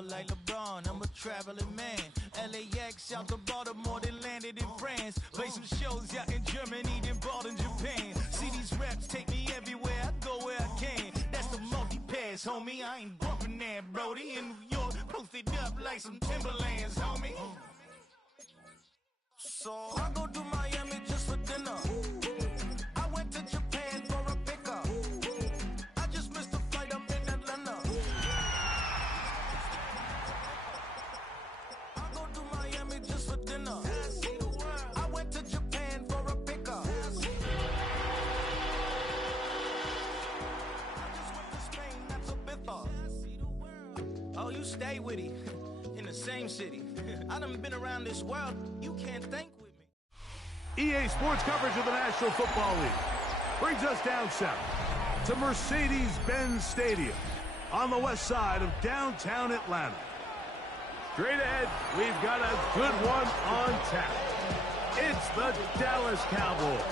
travel like LeBron, I'm a traveling man. LAX out to Baltimore, then landed in France. Play some shows out in Germany, then bought in Japan. See these reps take me everywhere, I go where I can. That's the multi-pass, homie, I ain't bumping that, Brody. In New York, posted up like some Timberlands, homie. So I go to Miami just for dinner. I went to Japan for a pickup. I just missed a flight up in Atlanta. I go to Miami just for dinner. I went to Japan for a pickup. I just went to Spain, that's Ibiza. Oh, you stay with him in the same city. I done been around this world, you can't think with me. EA Sports coverage of the National Football League brings us down south to Mercedes-Benz Stadium on the west side of downtown Atlanta. Straight ahead, we've got a good one on tap. It's the Dallas Cowboys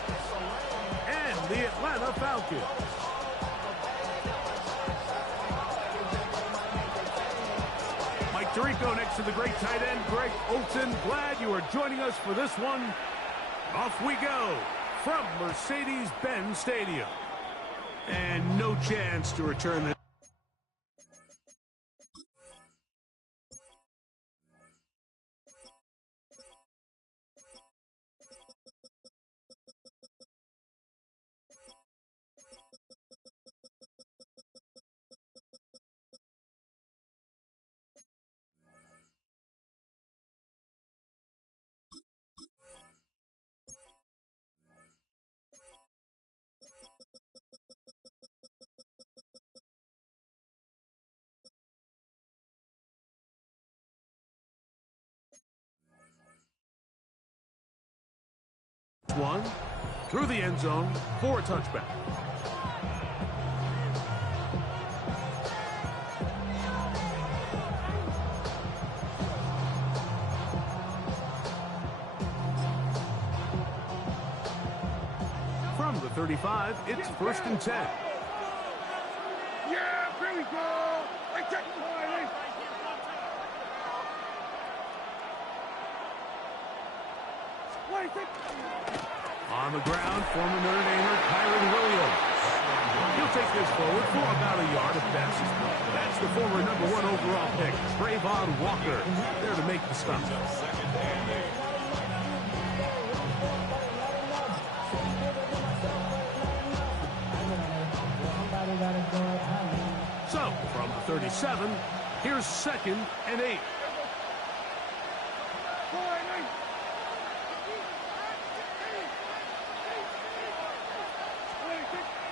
and the Atlanta Falcons. Mike Tirico next to the great tight end, Greg Olsen. Glad you are joining us for this one. Off we go from Mercedes-Benz Stadium. And no chance to return this. One through the end zone for a touchback. From the 35, it's 1st and 10. Yeah, here we go. I take the line. On the ground, former Notre Damer Kyron Williams. He'll take this forward for about a yard at best. That's the former #1 overall pick, Trayvon Walker, there to make the stop. So, from the 37, here's 2nd and 8.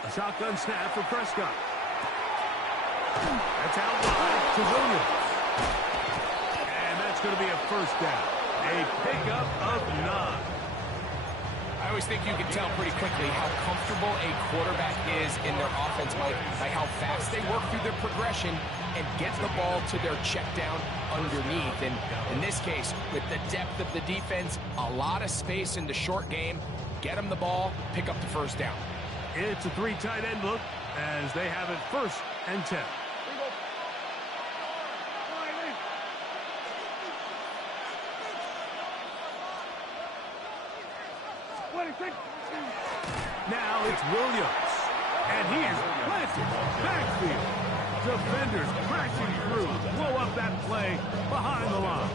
A shotgun snap for Prescott. That's out wide to Williams. And that's going to be a 1st down. A pickup of 9. I always think you can tell pretty quickly how comfortable a quarterback is in their offense, Mike, by how fast they work through their progression and get the ball to their check down underneath. And in this case, with the depth of the defense, a lot of space in the short game, get them the ball, pick up the 1st down. It's a 3 tight end look as they have it 1st and 10. Now it's Williams, and he is planted backfield. Defenders crashing through, blow up that play behind the line.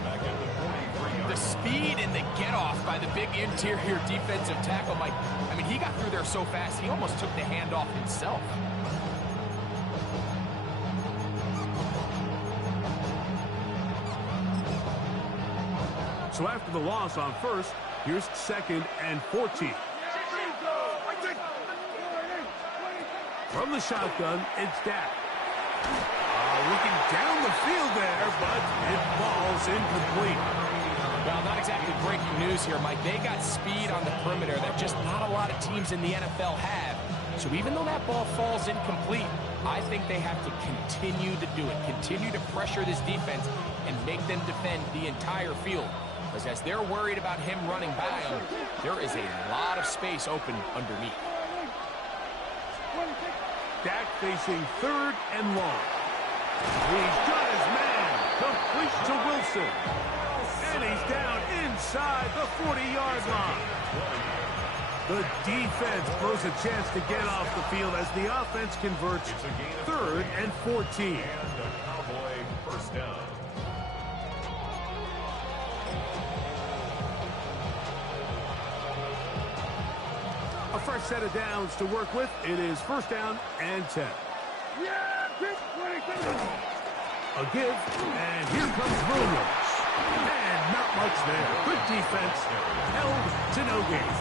The speed and the get-off by the big interior defensive tackle, Mike. I mean, he got through there so fast, he almost took the handoff himself. So after the loss on 1st, here's 2nd and 14. From the shotgun, it's Dak. Looking down the field there, but it falls incomplete. Well, not exactly breaking news here, Mike. They got speed on the perimeter that just not a lot of teams in the NFL have. So even though that ball falls incomplete, I think they have to continue to do it, continue to pressure this defense and make them defend the entire field. Because as they're worried about him running by them, there is a lot of space open underneath. Dak facing 3rd and long. He's got his man Complete to Wilson. And he's down inside the 40-yard line. The defense blows a chance to get off the field as the offense converts 3rd and 14. And a Cowboy first down. A fresh set of downs to work with. It is 1st down and 10. A give, and here comes Williams. And not much there. Good defense, held to no gain.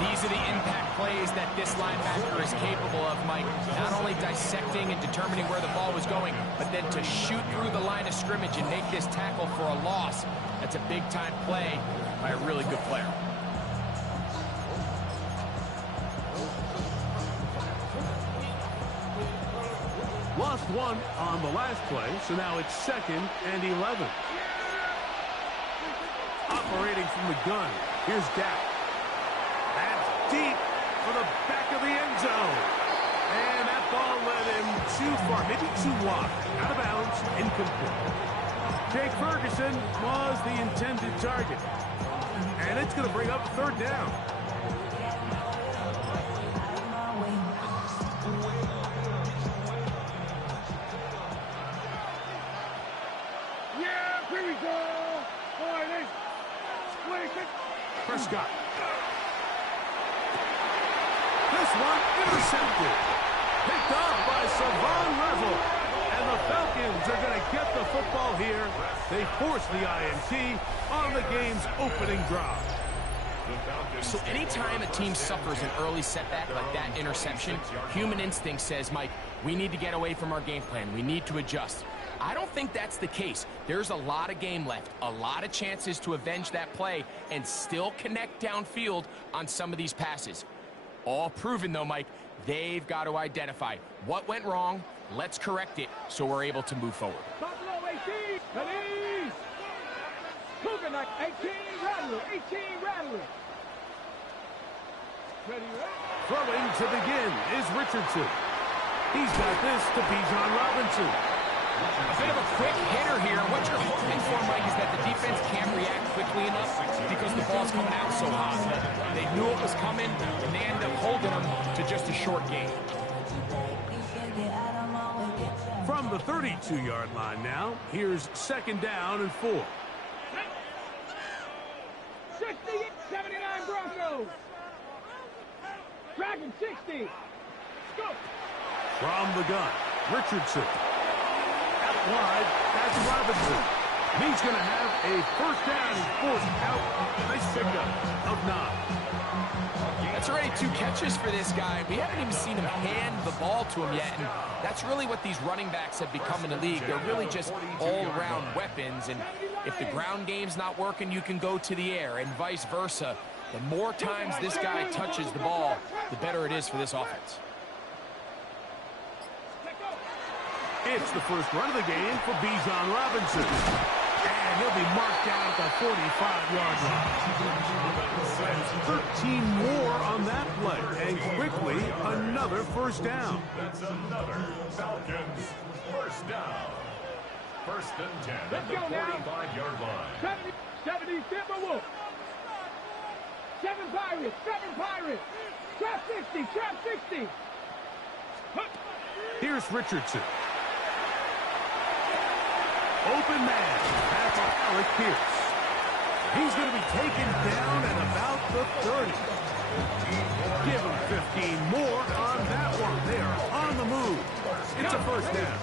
These are the impact plays that this linebacker is capable of, Mike. Not only dissecting and determining where the ball was going, but then to shoot through the line of scrimmage and make this tackle for a loss. That's a big-time play by a really good player. Lost one on the last play, so now it's 2nd and 11. Operating from the gun, here's Dak. That's deep for the back of the end zone. And that ball led him too far, maybe too wide. Out of bounds, incomplete. Jake Ferguson was the intended target. And it's going to bring up 3rd down. Prescott. This one intercepted. Picked off by Savon Revel. And the Falcons are going to get the football here. They force the INT on the game's opening drive. So anytime a team suffers an early setback like that interception, human instinct says, Mike, we need to get away from our game plan. We need to adjust. I don't think that's the case. There's a lot of game left, a lot of chances to avenge that play and still connect downfield on some of these passes. All proven, though, Mike, they've got to identify what went wrong, let's correct it so we're able to move forward. Buffalo 18, Pennies. Cougar 18, Rattler, 18, Rattler. Ready, ready. Throwing to begin is Richardson. He's got this to Bijan Robinson. A bit of a quick hitter here. What you're hoping for, Mike, is that the defense can't react quickly enough because the ball's coming out so hot. They knew it was coming, and they ended up holding them to just a short gain. From the 32-yard line now, here's 2nd down and 4. 60, 79 Broncos. Dragon 60. Go. From the gun, Richardson. Out wide, that's Robinson. He's going to have a 1st down and 4th out. Nice pickup of 9. That's already 2 catches for this guy. We haven't even seen him hand the ball to him yet, and that's really what these running backs have become in the league. They're really just all-around weapons, and if the ground game's not working, you can go to the air, and vice versa. The more times this guy touches the ball, the better it is for this offense. It's the first run of the game for Bijan Robinson. And he'll be marked down at the 45-yard line. 13 more on that play. And quickly, another 1st down. That's another Falcons first down. 1st and 10 at the 45-yard line. 70 Timberwolves. 7 Pirates, 7 Pirates. Trap 60, trap 60. Here's Richardson. Open man. That's Alec Pierce. He's going to be taken down at about the 30. Give him 15 more on that one. They are on the move. It's a 1st down.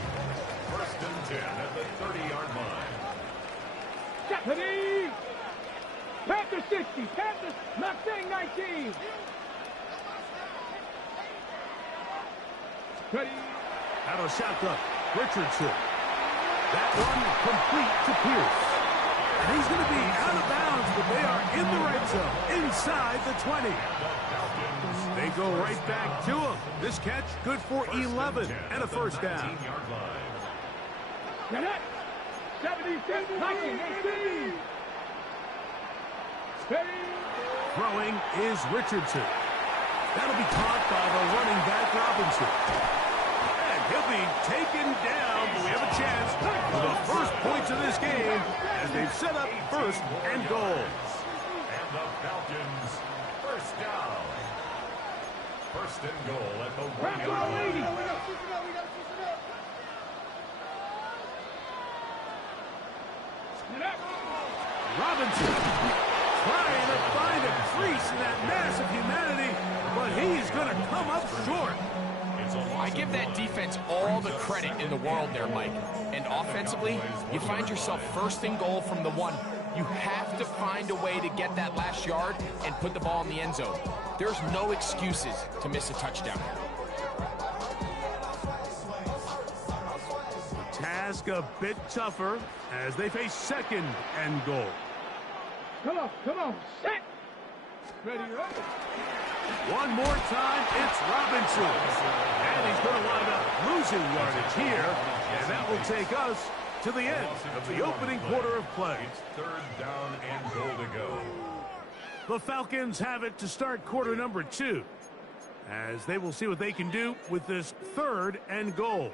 1st and 10 at the 30-yard line. Stephanie! Panthers 60, Panthers, Mustang 19. Ready? Out of shotgun, Richardson. That one complete to Pierce. And he's going to be out of bounds, but they are in the red zone, inside the 20. They go right back to him. This catch good for 11 and a 1st down. Get it! 76, 19, 18. Throwing is Richardson. That'll be caught by the running back Robinson. And He'll be taken down, but we have a chance for the first points of this game as they've set up first and goal. And the Falcons, first down. First and goal at the 1-yard line. Robinson trying to find a crease in that mass of humanity, but he's going to come up short. I give that defense all the credit in the world there, Mike. And offensively, you find yourself first and goal from the 1. You have to find a way to get that last yard and put the ball in the end zone. There's no excuses to miss a touchdown. The task a bit tougher as they face second and goal. Come on, set. Ready, ready. One more time, it's Robinson. And he's going to wind up losing yardage here, and that will take us to the end of the opening quarter of play. It's third down and goal to go. The Falcons have it to start quarter number 2, as they will see what they can do with this third and goal.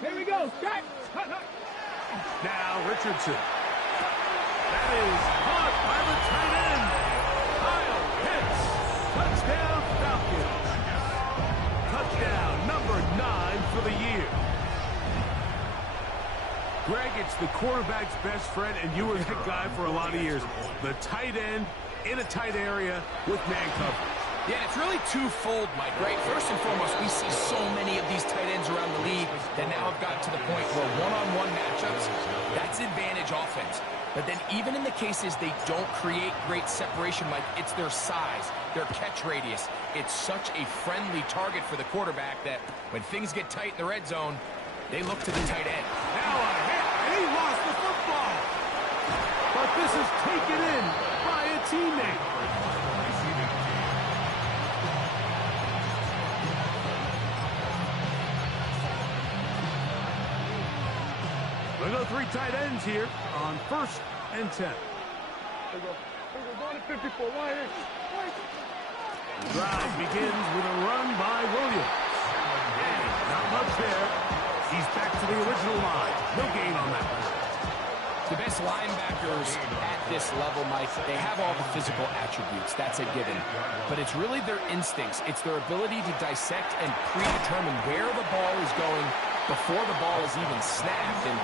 Here we go, set. Now Richardson. That is caught by the tight end. Kyle Pitts. Touchdown Falcons. Touchdown number 9 for the year. Greg, it's the quarterback's best friend, and you were that guy for a lot of years. The tight end in a tight area with man coverage. Yeah, it's really twofold, Mike, right? First and foremost, we see so many of these tight ends around the league that now have gotten to the point where one-on-one matchups, that's advantage offense. But then even in the cases they don't create great separation, Mike, it's their size, their catch radius. It's such a friendly target for the quarterback that when things get tight in the red zone, they look to the tight end. Now a hit, and he lost the football. But this is taken in by a teammate. We go 3 tight ends here on first and 10. The drive begins with a run by Williams. And not much there. He's back to the original line. No gain on that one. The best linebackers at this level, Mike, they have all the physical attributes. That's a given. But it's really their instincts. It's their ability to dissect and predetermine where the ball is going before the ball is even snapped. And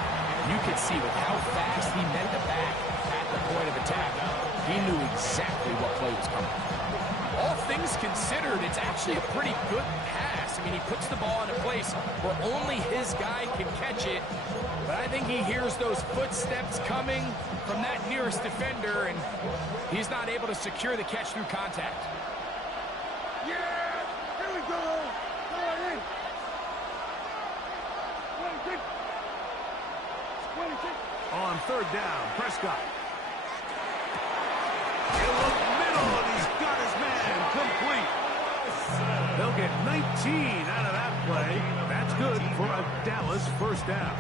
you could see with how fast he met the back at the point of attack, he knew exactly what play was coming. All things considered, it's actually a pretty good pass. I mean, he puts the ball in a place where only his guy can catch it. But I think he hears those footsteps coming from that nearest defender, and he's not able to secure the catch through contact. Yeah, here we go. All right. 26. On third down, Prescott. He'll look middle, and he's got his man complete. They'll get 19 out of that play. That's good for a Dallas first down.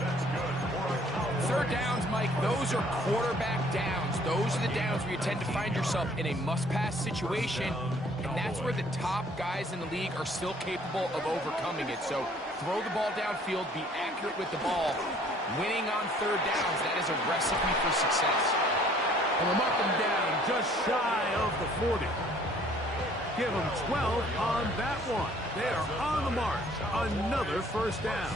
Third downs, Mike, those are quarterback downs. Those are the downs where you tend to find yourself in a must-pass situation, and that's where the top guys in the league are still capable of overcoming it. So throw the ball downfield, be accurate with the ball. Winning on third downs, that is a recipe for success. And we'll mark them down just shy of the 40. Give them 12 on that one. They are on the march. Another first down.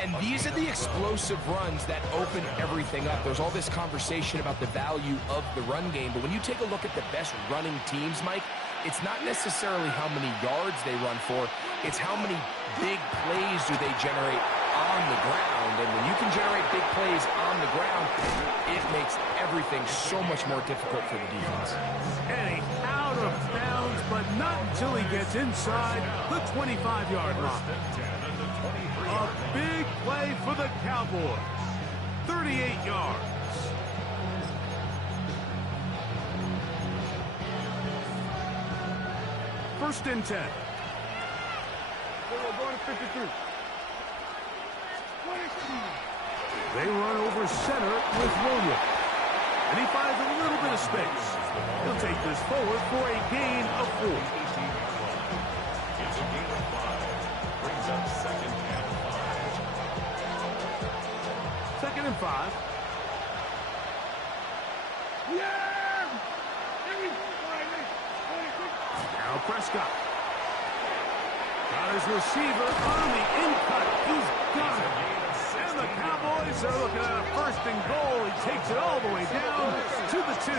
And these are the explosive runs that open everything up. There's all this conversation about the value of the run game, but when you take a look at the best running teams, Mike, it's not necessarily how many yards they run for, it's how many big plays do they generate on the ground. And when you can generate big plays on the ground, it makes everything so much more difficult for the defense. And he's out of bounds, but not until he gets inside the 25-yard line. A big play for the Cowboys. 38 yards. First and 10. We're going to 53. They run over center with Williams. And he finds a little bit of space. He'll take this forward for a gain of 4. It's a gain of 5. Brings up 2nd and 5. 2nd and 5. Now Prescott. Got his receiver on the in-cut. He's got it. And the Cowboys are looking at a 1st and goal. He takes it all the way down to the 2.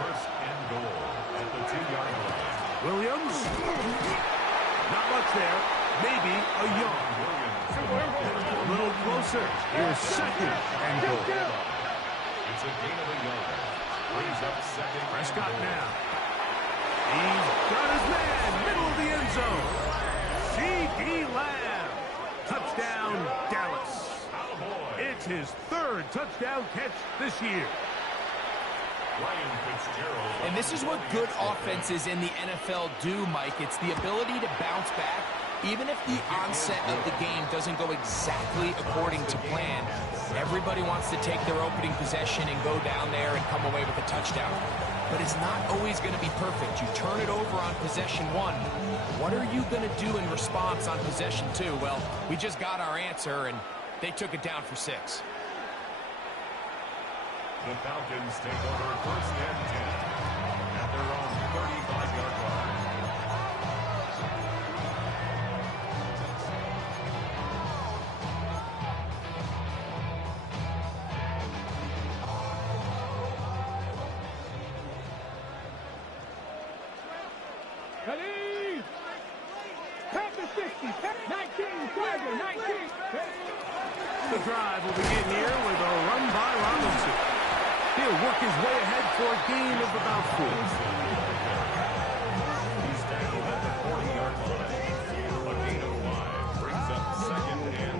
1st and goal at the 2-yard line. Williams. Not much there. Maybe a yard. A little closer. Here's 2nd and goal. It's a gain of a yard. Brings up 2nd. Prescott now. He's got his man. Middle of the end zone. C.D. Lamb. Touchdown, Dallas. It's his 3rd touchdown catch this year. And this is what good offenses in the NFL do, Mike. It's the ability to bounce back. Even if the onset of the game doesn't go exactly according to plan, everybody wants to take their opening possession and go down there and come away with a touchdown. But it's not always going to be perfect. You turn it over on possession 1. What are you going to do in response on possession 2? Well, we just got our answer, and they took it down for 6. The Falcons take over 1st and 10 at their own 35-yard line. Khalid! Pass the 60, 19, Tiger, 19. The drive will begin here with a run by Robinson. He'll work his way ahead for a gain of about 4. He's down at the 40-yard line. A gain of 5 brings up 2nd and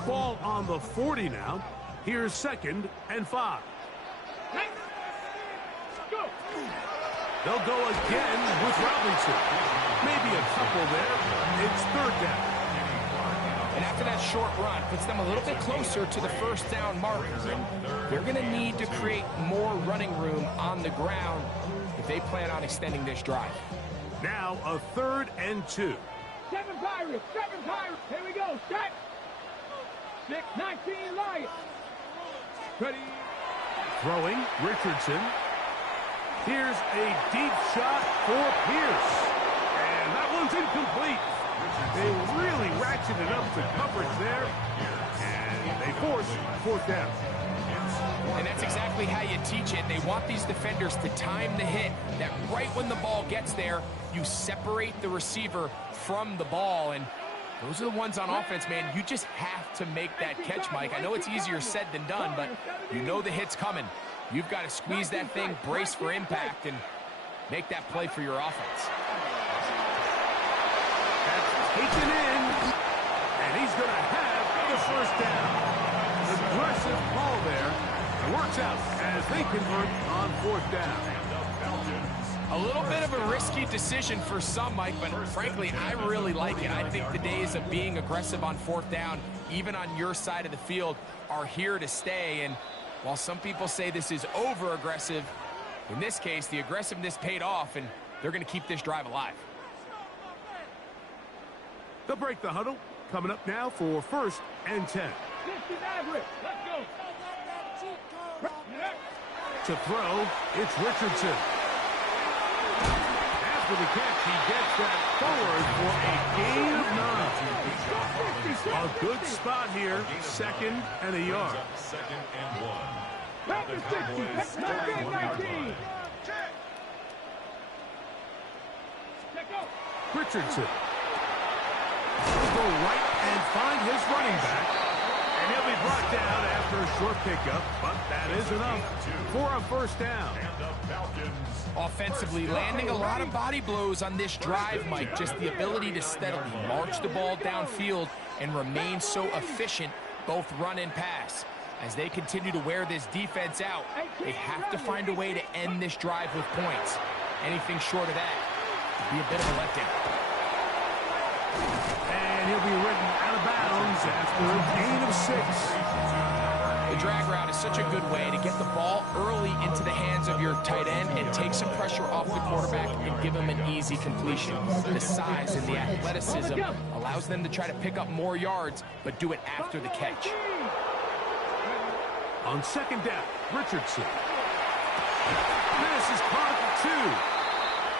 5. Ball on the 40 now. Here's 2nd and 5. Go! They'll go again with Robinson. Maybe a couple there. It's 3rd down. And after that short run, puts them a little bit closer to the 1st down marker. And they're going to need to create more running room on the ground if they plan on extending this drive. Now a 3rd and 2. 7 Pirates, 7 Pirates. Here we go, set. 6, 19 Lions. Ready. Throwing, Richardson. Here's a deep shot for Pierce. And that one's incomplete. They really ratcheted up the coverage there. And they force 4th down. And that's exactly how you teach it. They want these defenders to time the hit, that right when the ball gets there, you separate the receiver from the ball. And those are the ones on offense, man. You just have to make that catch, Mike. I know it's easier said than done, but you know the hit's coming. You've got to squeeze that thing, brace for impact, and make that play for your offense. That's taken in, and he's going to have the 1st down. Aggressive call there. Works out as they convert on 4th down. A little bit of a risky decision for some, Mike, but frankly, I really like it. I think the days of being aggressive on 4th down, even on your side of the field, are here to stay. And while some people say this is over-aggressive, in this case, the aggressiveness paid off, and they're going to keep this drive alive. They'll break the huddle. Coming up now for 1st and 10. This is average. Let's go. To throw, it's Richardson. After the catch, he gets that forward for a gain of 9. A good spot here. 2nd and a yard. 2nd and 1. Pass the 60, 19. Richardson. He'll go right and find his running back. And he'll be brought down after a short pickup, but that is enough for a 1st down. And the Falcons. Offensively, landing a lot of body blows on this drive, Mike. Just the ability to steadily march the ball downfield and remain so efficient, both run and pass. As they continue to wear this defense out, they have to find a way to end this drive with points. Anything short of that would be a bit of a letdown. And And he'll be ridden out of bounds after a gain of 6. The drag route is such a good way to get the ball early into the hands of your tight end and take some pressure off the quarterback and give him an easy completion. The size and the athleticism allows them to try to pick up more yards, but do it after the catch. On second down, Richardson. This is caught at 2.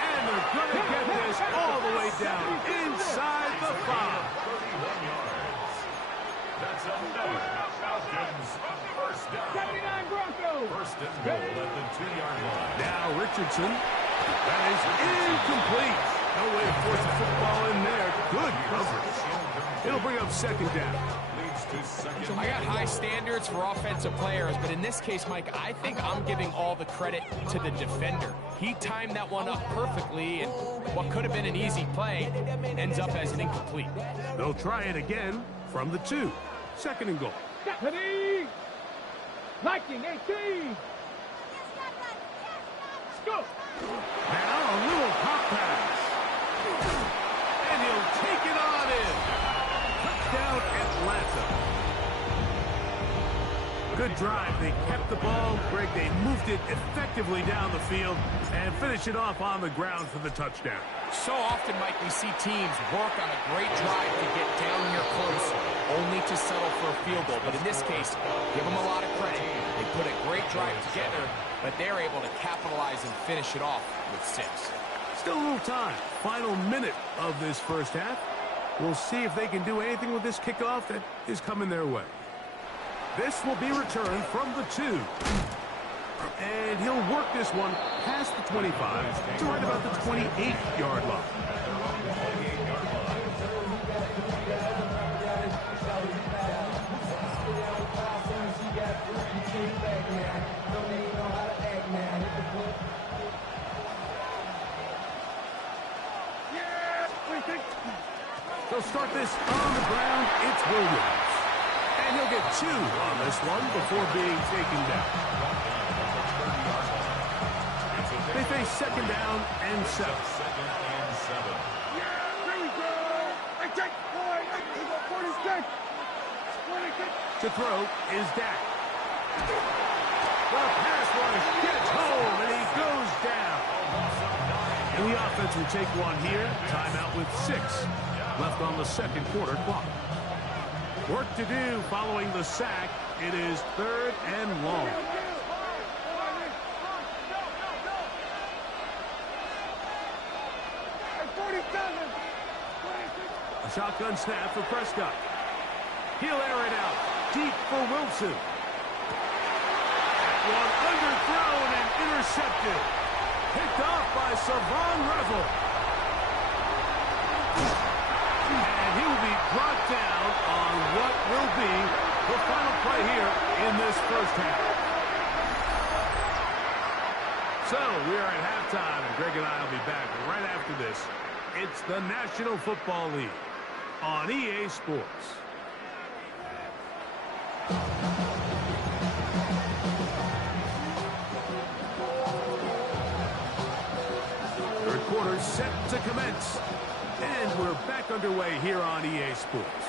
And they're going to get this all the way down inside the 5. 31 yards. That's another Falcons first down. 79 Broncos. First and goal at the 2-yard line. Now Richardson. That is incomplete. No way to force the football in there. Good coverage. It'll bring up second down. I got high standards for offensive players, but in this case, Mike, I think I'm giving all the credit to the defender. He timed that one up perfectly, and what could have been an easy play ends up as an incomplete. They'll try it again from the 2. Second and goal. Stephanie! Liking 18! Go! Now a little pop pass. And he'll take it on in. Touchdown Atlanta. Good drive. They kept the ball. Greg, they moved it effectively down the field and finish it off on the ground for the touchdown. So often, Mike, we see teams work on a great drive to get down here close, only to settle for a field goal. But in this case, give them a lot of credit. They put a great drive together, but they're able to capitalize and finish it off with 6. Still a little time. Final minute of this first half. We'll see if they can do anything with this kickoff that is coming their way. This will be returned from the 2. And he'll work this one past the 25 to right about the 28-yard line. They'll start this on the ground. It's Williams. And he'll get 2 on this one before being taken down. They face second down and 7. To throw is Dak. The pass rush gets home, and he goes down. And the offense will take one here. Timeout with 6 left on the second quarter clock. Work to do following the sack. It is 3rd and long. A shotgun snap for Prescott. He'll air it out deep for Wilson. That one underthrown and intercepted. Picked off by Savon Revel. And he will be brought down on what will be the final play here in this first half. So we are at halftime, and Greg and I will be back right after this. It's the National Football League on EA Sports. Third quarter set to commence. And we're back underway here on EA Sports.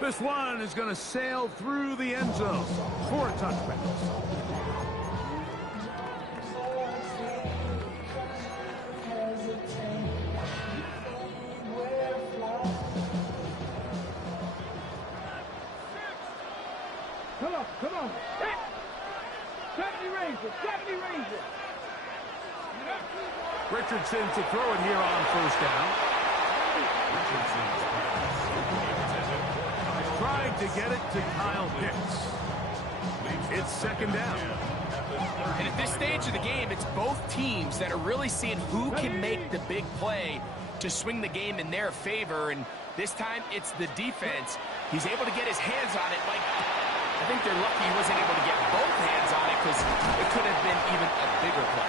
This one is going to sail through the end zone. 4 touchdowns. Come on. 70 Rangers. 70 Rangers. Richardson to throw it here on first down. Trying to get it to Kyle Pitts. It's second down. And at this stage of the game, it's both teams that are really seeing who can make the big play to swing the game in their favor. And this time, it's the defense. He's able to get his hands on it. Like, I think they're lucky he wasn't able to get both hands on it because it could have been even a bigger play.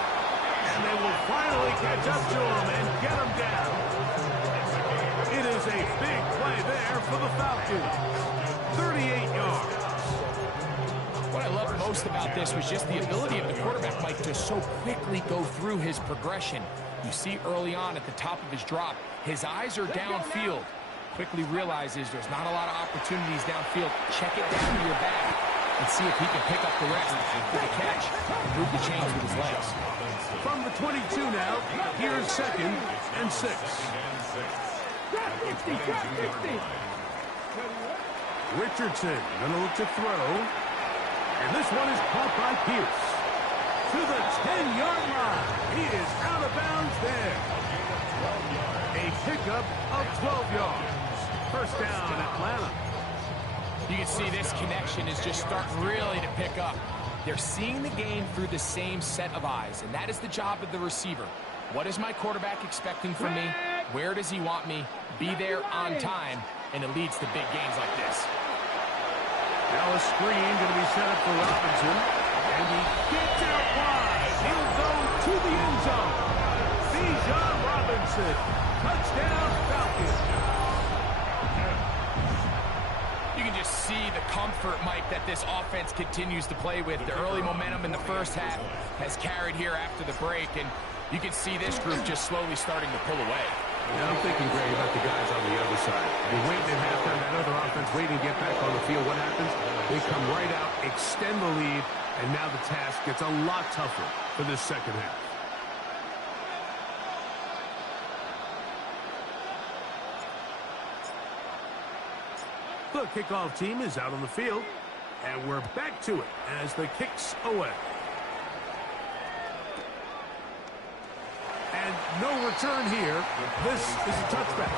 And they will finally catch up to him and get him down. It is a big play there for the Falcons. 38 yards. What I love most about this was just the ability of the quarterback, Mike, to so quickly go through his progression. You see early on at the top of his drop, his eyes are downfield. Quickly realizes there's not a lot of opportunities downfield. Check it down to your back and see if he can pick up the rest after the catch and move the chains with his legs. From the 22 now, here's 2nd and 6. Richardson gonna look to throw. And this one is caught by Pierce. To the 10-yard line. He is out of bounds there. A pickup of 12 yards. First down, Atlanta. You can see this connection is just starting really to pick up. They're seeing the game through the same set of eyes, and that is the job of the receiver. What is my quarterback expecting from me? Where does he want me? Be there on time, and it leads to big gains like this. Now a screen going to be set up for Robinson, and he gets out wide. He'll go to the end zone. Bijan Robinson, touchdown Falcons. You can just see the comfort, Mike, that this offense continues to play with. The early momentum in the first half has carried here after the break, and you can see this group just slowly starting to pull away. Yeah, I'm thinking, Greg, about the guys on the other side. They're waiting at halftime, that other offense waiting to get back on the field. What happens? They come right out, extend the lead, and now the task gets a lot tougher for this second half. The kickoff team is out on the field, and we're back to it as the kick's away. And no return here. This is a touchback.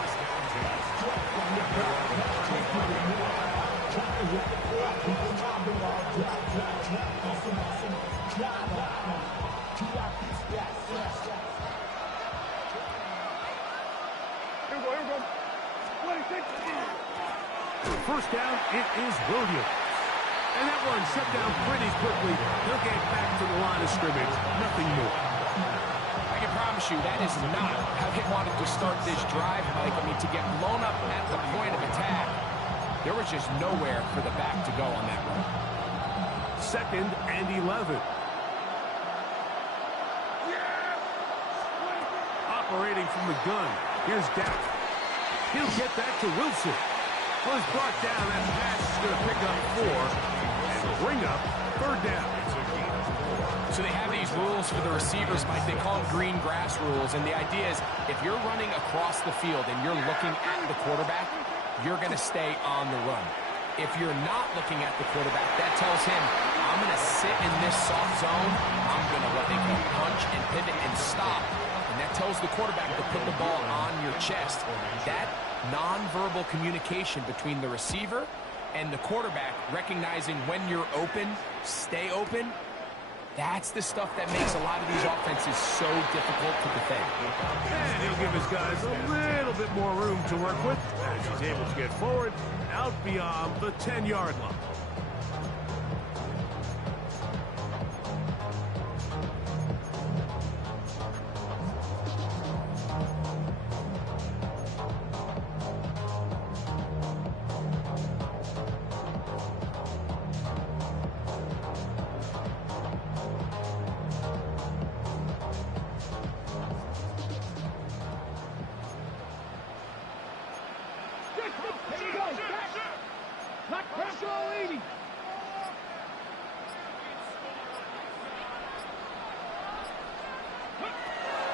First down, it is Williams. And that one shut down pretty quickly. He'll get back to the line of scrimmage. Nothing more. I can promise you that is not how they wanted to start this drive, Mike. I mean, to get blown up at the point of attack, there was just nowhere for the back to go on that run. 2nd and 11. Operating from the gun. Here's Dak. He'll get that to Wilson. Was brought down. That pass is going to pick up 4 and bring up 3rd down. So they have these rules for the receivers, Mike. They call them green grass rules. And the idea is if you're running across the field and you're looking at the quarterback, you're going to stay on the run. If you're not looking at the quarterback, that tells him, I'm going to sit in this soft zone. I'm going to let him punch and pivot and stop. And that tells the quarterback to put the ball on your chest. That nonverbal communication between the receiver and the quarterback, recognizing when you're open, stay open, that's the stuff that makes a lot of these offenses so difficult to defend. And he'll give his guys a little bit more room to work with as he's able to get forward out beyond the 10-yard line.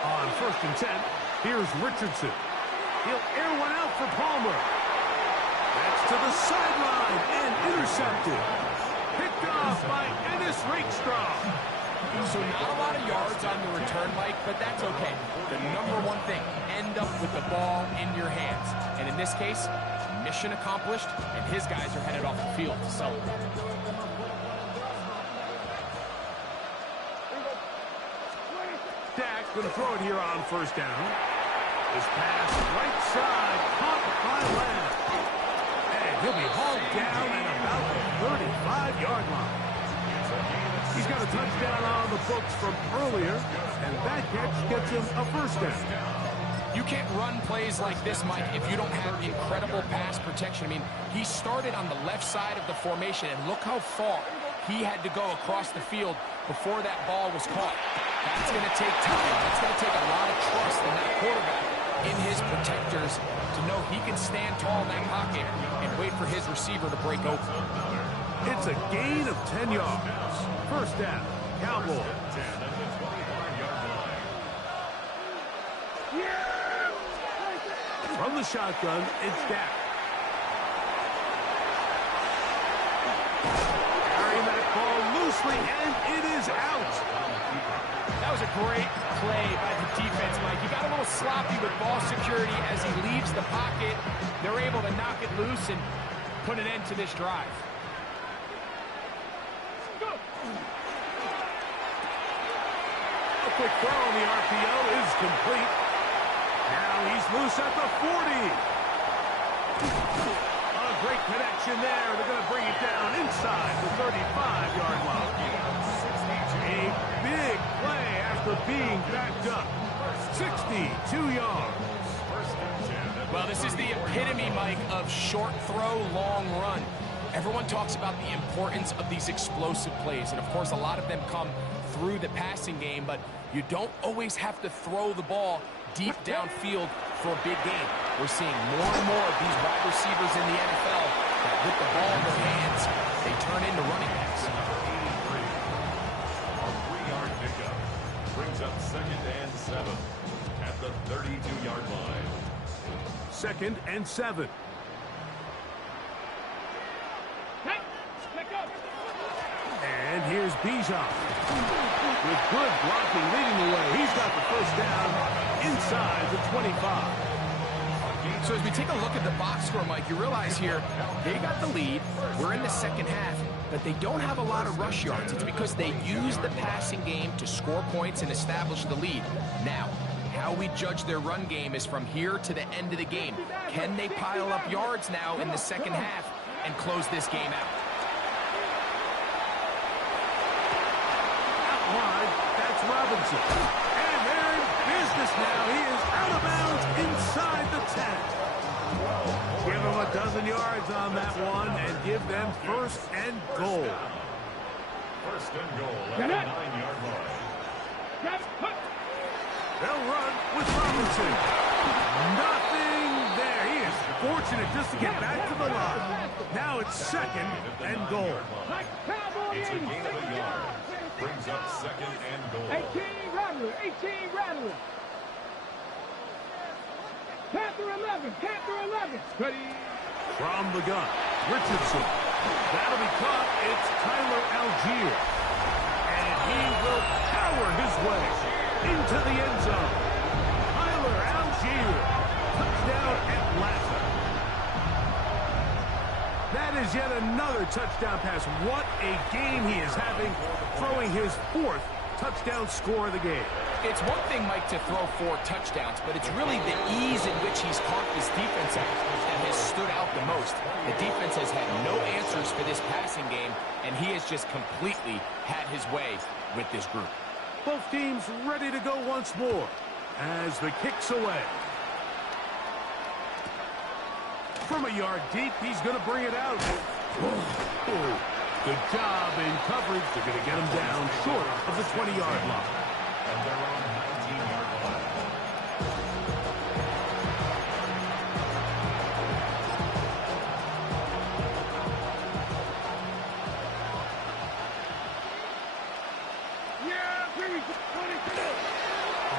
On 1st and 10, here's Richardson. He'll air one out for Palmer. That's to the sideline and intercepted. Picked off by Ennis Rakestraw. So not a lot of yards on the return, Mike, but that's okay. The number one thing, end up with the ball in your hands. And in this case, mission accomplished, and his guys are headed off the field to celebrate. Dak going to throw it here on 1st down. His pass right side, caught by Lamb. And he'll be hauled down at about the 35-yard line. He's got a touchdown on the books from earlier, and that catch gets him a 1st down. You can't run plays like this, Mike, if you don't have incredible pass protection. I mean, he started on the left side of the formation, and look how far he had to go across the field before that ball was caught. That's going to take time. That's going to take a lot of trust in that quarterback, in his protectors, to know he can stand tall in that pocket and wait for his receiver to break open. It's a gain of 10 yards. First down, Cowboys. From the shotgun, it's Dak. Carrying that ball loosely, and it is out. That was a great play by the defense, Mike. He got a little sloppy with ball security as he leaves the pocket. They're able to knock it loose and put an end to this drive. A quick throw on the RPO is complete. Now he's loose at the 40. A great connection there. They're going to bring it down inside the 35-yard line. A big play after being backed up. 62 yards. Well, this is the epitome, Mike, of short throw, long run. Everyone talks about the importance of these explosive plays, and of course a lot of them come through the passing game, but you don't always have to throw the ball deep downfield for a big game. We're seeing more and more of these wide receivers in the NFL that with the ball in their hands, they turn into running backs. A 3-yard pickup brings up 2nd and 7 at the 32-yard line. 2nd and 7. And here's Bijan. With good blocking leading the way. He's got the first down inside the 25. So as we take a look at the box score, Mike, you realize here, they got the lead. We're in the second half, but they don't have a lot of rush yards. It's because they use the passing game to score points and establish the lead. Now, how we judge their run game is from here to the end of the game. Can they pile up yards now in the second half and close this game out? Wide, that's Robinson. And they're in business now. He is out of bounds inside the 10. Give them a dozen yards on that one and give them first and goal. First and goal at the 9-yard line. They'll run with Robinson. Nothing there. He is fortunate just to get back to the line. Now it's 2nd and goal. It's a gain of a yard. Brings up 2nd and goal. 18 Rattler, 18 Rattler. Panther 11, Panther 11. Ready. From the gun, Richardson. That'll be caught. It's Tyler Algier. And he will power his way into the end zone. Tyler Algier. Touchdown Atlanta. That is yet another touchdown pass. What a game he is having, throwing his 4th touchdown score of the game. It's one thing, Mike, to throw 4 touchdowns, but it's really the ease in which he's caught this defense out that has stood out the most. The defense has had no answers for this passing game, and he has just completely had his way with this group. Both teams ready to go once more as the kick's away. From a yard deep, he's going to bring it out. Oh, good job in coverage. They're going to get him down short of the 20-yard line. And they're on 19-yard line.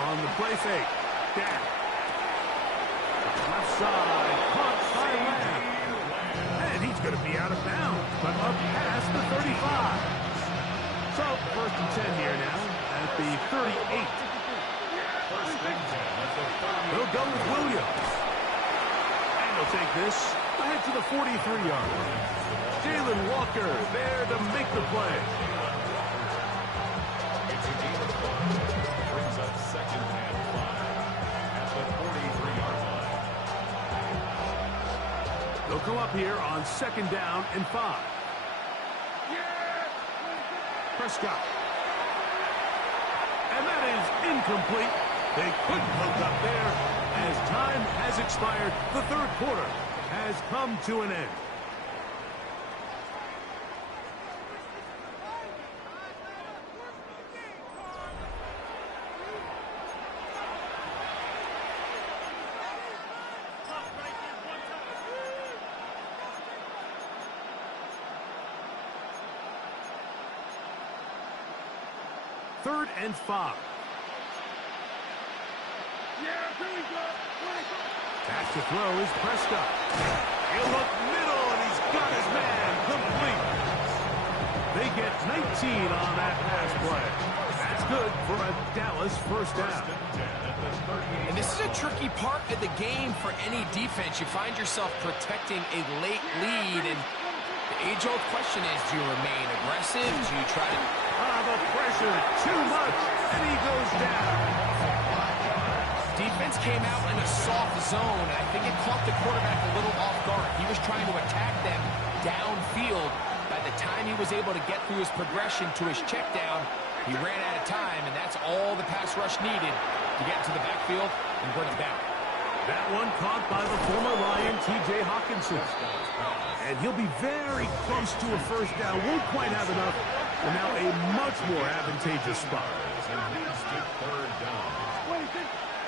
On the play fake, Dak. Left side, caught by Lamb. And he's going to be out of bounds, but up past the 35. So, 1st and 10 here now at the 38. First and 10 at the 38. He'll go with Williams. And he'll take this ahead to the 43-yard line. Jalen Walker there to make the play. It's a gain of 5. Brings up 2nd and 5 at the 43-yard line. They'll come up here on 2nd down and 5. Prescott. And that is incomplete. They couldn't hook up there as time has expired. The 3rd quarter has come to an end. 3rd and 5. Back to throw is Prescott. He'll look middle, and he's got his man complete. They get 19 on that pass play. That's good for a Dallas first down. And this is a tricky part of the game for any defense. You find yourself protecting a late lead, and the age-old question is, do you remain aggressive? Do you try to... The pressure, too much, and he goes down. Defense came out in a soft zone, and I think it caught the quarterback a little off guard. He was trying to attack them downfield. By the time he was able to get through his progression to his check down, he ran out of time, and that's all the pass rush needed to get to the backfield and bring him down. That one caught by the former Lion, T.J. Hawkinson. And he'll be very close to a first down. Won't quite have enough, but now a much more advantageous spot.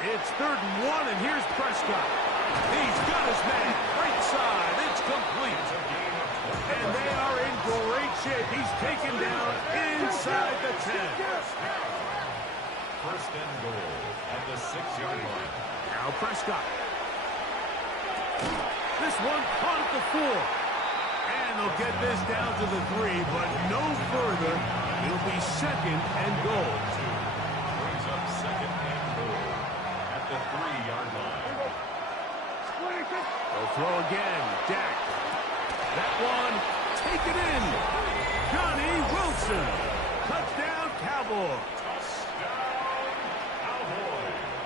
It's 3rd and 1, and here's Prescott. He's got his man. Right side. It's complete. And they are in great shape. He's taken down inside the 10. 1st and goal at the 6-yard line. Now Prescott. This one caught at the 4. And they'll get this down to the 3, but no further. It'll be 2nd and goal. Brings up 2nd and goal at the 3-yard line. They'll throw again. Dak. That one taken in. Johnny Wilson. Touchdown, Cowboys.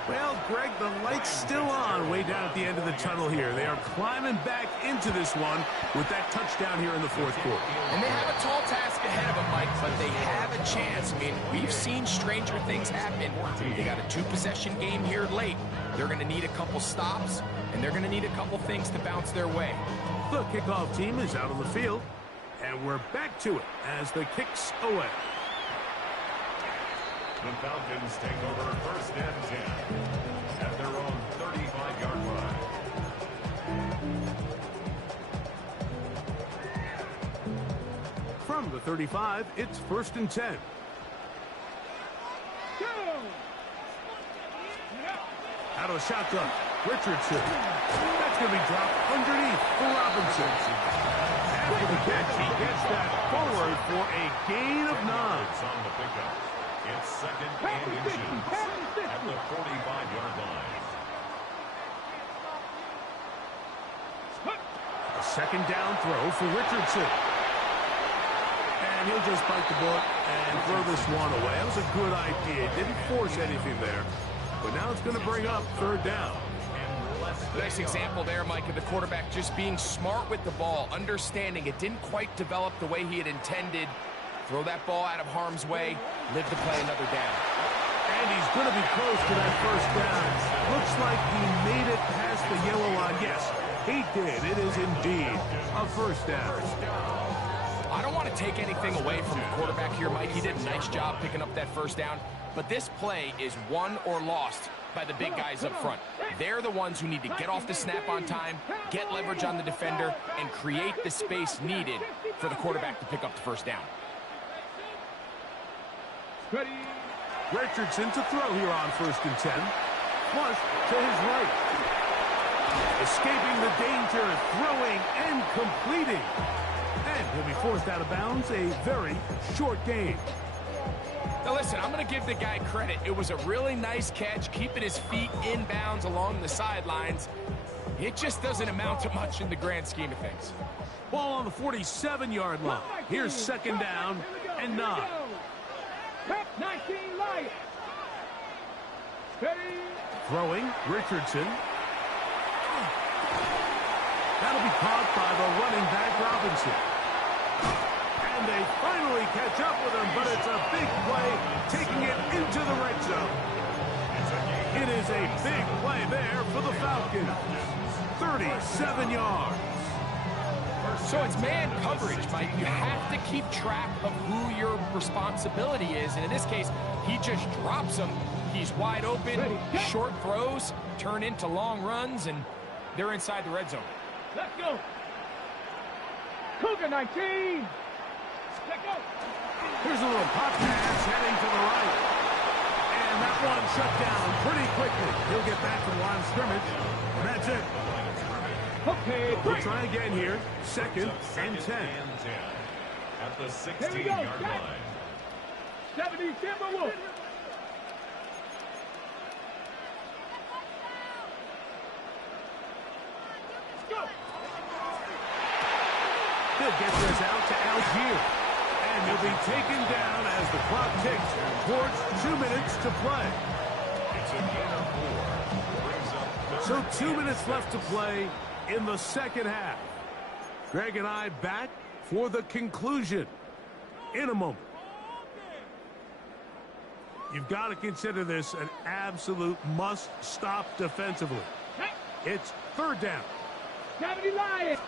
Well, Greg, the light's still on way down at the end of the tunnel here. They are climbing back into this one with that touchdown here in the 4th quarter. And they have a tall task ahead of them, Mike, but they have a chance. I mean, we've seen stranger things happen. They got a 2-possession game here late. They're going to need a couple stops, and they're going to need a couple things to bounce their way. The kickoff team is out on the field, and we're back to it as the kick's away. The Falcons take over 1st and 10 at their own 35-yard line. From the 35, it's 1st and 10. Out of a shotgun, Richardson. That's going to be dropped underneath for Robinson. After the catch, he gets that forward for a gain of 9. On the pickup. It's 2nd and inches at the 45-yard line. A 2nd down throw for Richardson. And he'll just bite the bullet and throw this one away. That was a good idea. Didn't force anything there. But now it's going to bring up 3rd down. Nice example there, Mike, of the quarterback just being smart with the ball, understanding it didn't quite develop the way he had intended. Throw that ball out of harm's way, live to play another down. And he's going to be close to that 1st down. Looks like he made it past the yellow line. Yes, he did. It is indeed a 1st down. I don't want to take anything away from the quarterback here, Mike. He did a nice job picking up that 1st down. But this play is won or lost by the big guys up front. They're the ones who need to get off the snap on time, get leverage on the defender, and create the space needed for the quarterback to pick up the 1st down. Richardson to throw here on 1st and 10. Flush to his right. Escaping the danger, throwing and completing. And he'll be forced out of bounds, a very short gain. Now listen, I'm going to give the guy credit. It was a really nice catch, keeping his feet in bounds along the sidelines. It just doesn't amount to much in the grand scheme of things. Ball on the 47-yard line. Here's 2nd down and 9. 19 Lions. Throwing, Richardson. That'll be caught by the running back, Robinson. And they finally catch up with him, but it's a big play, taking it into the red zone. It is a big play there for the Falcons. 37 yards. So it's man coverage, Mike. You have to keep track of who your responsibility is. And in this case, he just drops him. He's wide open. Short throws turn into long runs, and they're inside the red zone. Let's go. Cougar 19. Here's a little pop pass heading to the right. And that one shut down pretty quickly. He'll get back to the line of scrimmage. And that's it. Okay, We'll try again here. 2nd and 10. At the 16-yard line. 70 Timberwolves. He'll get this out to Algier. And he'll be taken down as the clock ticks towards 2 minutes to play. It's a gain of 4. Brings up So 2 minutes left to play in the second half. Greg and I back for the conclusion in a moment. You've got to consider this an absolute must-stop defensively. It's 3rd down. 70 Lions.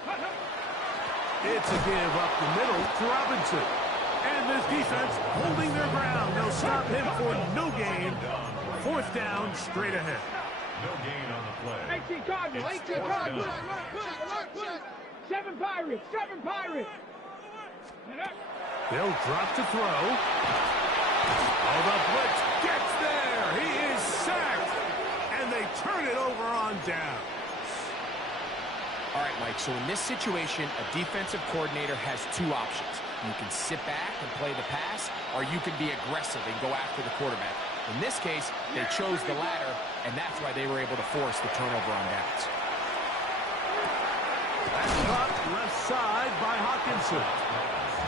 It's a give up the middle to Robinson. And this defense holding their ground. They'll stop him for no gain. 4th down, straight ahead. no gain on the play. 18 Cardinals. 18 Cardinals. 7 Pirates. 7 Pirates. They'll drop to throw. Oh, the blitz gets there. He is sacked. And they turn it over on down. All right, Mike, so in this situation, a defensive coordinator has 2 options. You can sit back and play the pass, or you can be aggressive and go after the quarterback. In this case, they chose the latter, and that's why they were able to force the turnover on downs. That's caught left side by Hawkinson.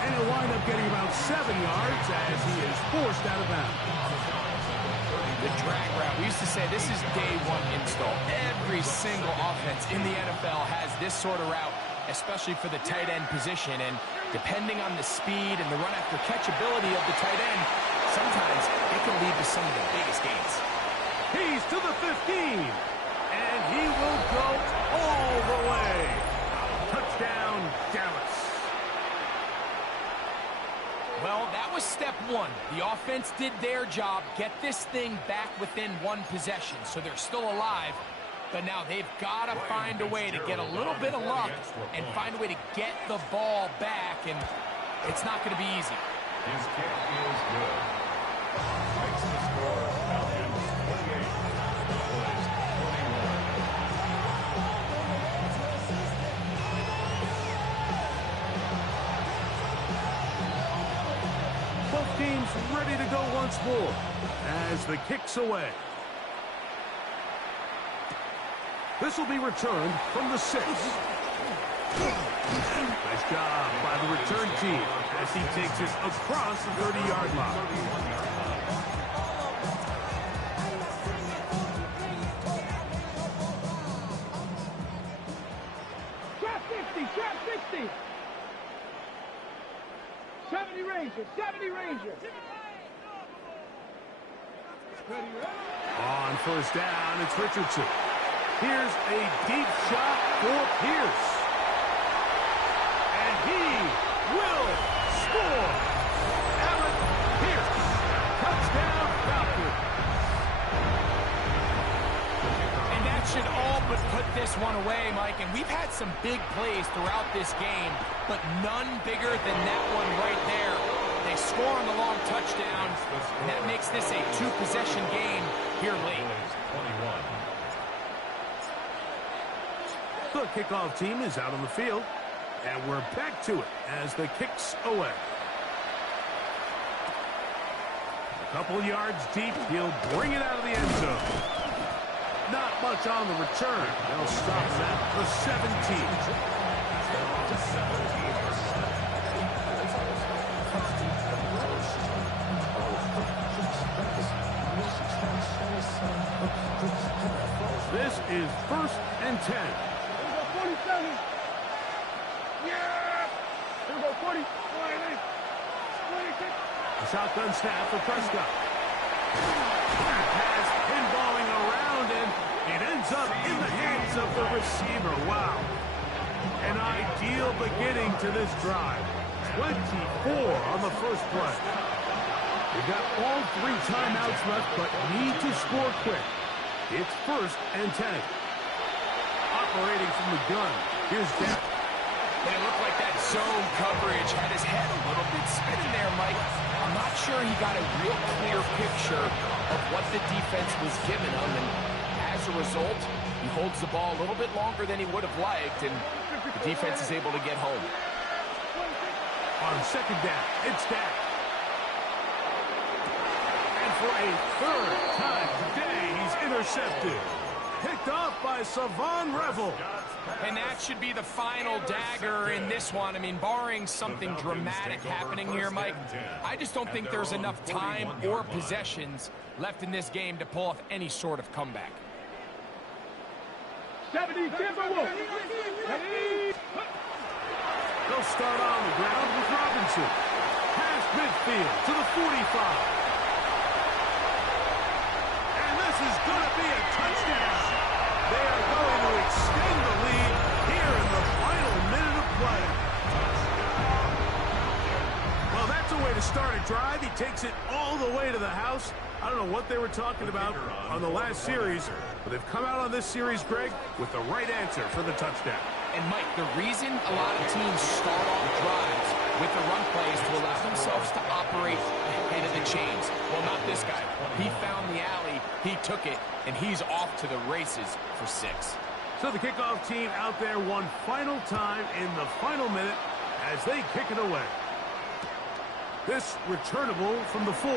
And he'll wind up getting about 7 yards as he is forced out of bounds. The drag route, we used to say this is day 1 install. Every single offense in the NFL has this sort of route, especially for the tight end position. And depending on the speed and the run-after-catch ability of the tight end, sometimes it can lead to some of the biggest gains. He's to the 15. And he will go all the way. Touchdown, Dallas. Well, that was step 1. The offense did their job, get this thing back within 1 possession, so they're still alive. But now they've got to find a way to get a little bit of luck and find a way to get the ball back, and it's not going to be easy. His kick is good. Makes the score. Falcons 28. Cowboys 21. Both teams ready to go once more as the kick's away. This will be returned from the 6. Nice job by the return team as he takes it across the 30-yard line. Trap 50. Trap 60. 70 Rangers. 70 Rangers. On first down, it's Richardson. Here's a deep shot for Pierce. And he will score. Alec Pierce. Touchdown, Falcons. And that should all but put this one away, Mike. And we've had some big plays throughout this game, but none bigger than that one right there. They score on the long touchdown, and that makes this a 2-possession game here late. 21. The kickoff team is out on the field, and we're back to it as the kick's away. A couple yards deep, he'll bring it out of the end zone. Not much on the return. They'll stop him at the 17. This is 1st and 10. 47. Yeah! Here we go, 40. 26. The shotgun snap for Prescott. That pass pinballing around, and it ends up in the hands of the receiver. Wow. An ideal beginning to this drive. 24 on the first play. We've got all 3 timeouts left, but need to score quick. It's 1st and 10. Operating from the gun. Here's Dak. And it looked like that zone coverage had his head a little bit spinning there, Mike. I'm not sure he got a real clear picture of what the defense was giving him, and as a result, he holds the ball a little bit longer than he would have liked, and the defense is able to get home. On second down, it's Dak. And for a third time today, he's intercepted. Picked off by Savon Revel. And that should be the final dagger in this one. I mean, barring something dramatic happening here, Mike, I just don't think there's enough time or possessions left in this game to pull off any sort of comeback. 70 Timberwolves. They'll start on the ground with Robinson. Past midfield to the 45. And this is going to be a touchdown. They are going to extend the lead here in the final minute of play. Well, that's a way to start a drive. He takes it all the way to the house. I don't know what they were talking about on the last series, but they've come out on this series, Greg, with the right answer for the touchdown. And, Mike, the reason a lot of teams start off drives with the run play is to allow themselves to operate ahead of the chains. Well, not this guy. He found the alley, he took it, and he's off to the races for 6. So the kickoff team out there one final time in the final minute as they kick it away. This returnable from the 4.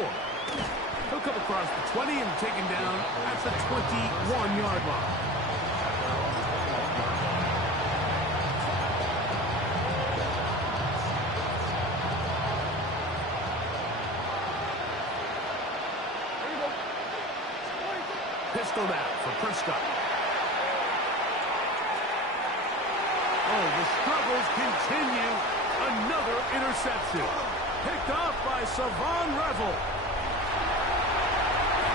He'll come across the 20 and taken down at the 21-yard line. Pistol now for Prescott. Oh, the struggles continue. Another interception. Picked off by Savon Revel.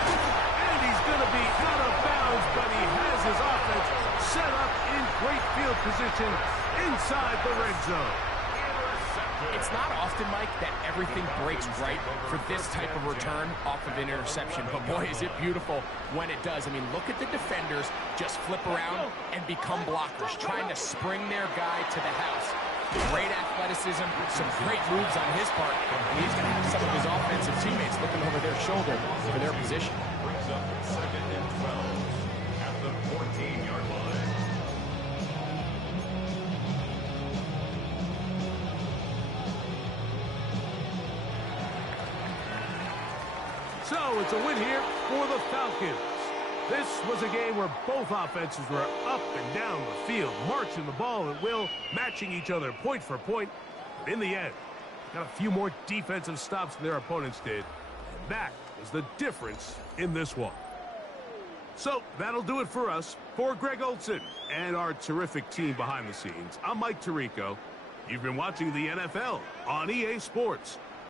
And he's going to be out of bounds, but he has his offense set up in great field position inside the red zone. It's not often, Mike, that everything breaks right for this type of return off of an interception. But, boy, is it beautiful when it does. I mean, look at the defenders just flip around and become blockers, trying to spring their guy to the house. Great athleticism, some great moves on his part. And he's going to have some of his offensive teammates looking over their shoulder for their position. Brings up 2nd and 12 at the 14-yard line. So it's a win here for the Falcons. This was a game where both offenses were up and down the field, marching the ball at will, matching each other point for point. But in the end, got a few more defensive stops than their opponents did. And that was the difference in this one. So that'll do it for us. For Greg Olson and our terrific team behind the scenes, I'm Mike Tirico. You've been watching the NFL on EA Sports.